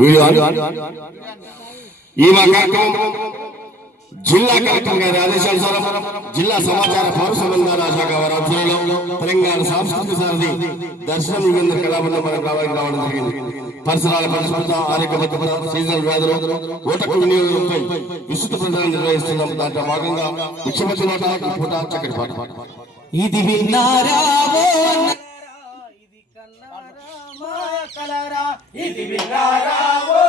Video on. ఈ మా కార్యక్రమం జిల్లా కలెక్టర్ గారి ఆదేశానుసారం జిల్లా సమాచార పౌర సంబంధాల శాఖ వారి ఆధ్వర్యంలో తెలంగాణ సాంస్కృతిక సారథి దర్శనం యుగేంద్ర కళామండలం రావాలని రావడం జరిగింది. పరిసరాల పరిశుభ్రత ఆరోగ్య భద్రత సీజనల్ వ్యాధులు ఓటకు వినియోగంపై విస్తృత ప్రచారం నిర్వహిస్తున్నాం దాంట్లో భాగంగా ముఖ్యమంత్రి పూట చక్కటి పాట. ఇది విన్నారా ఓ ఇది కన్నారా ఓ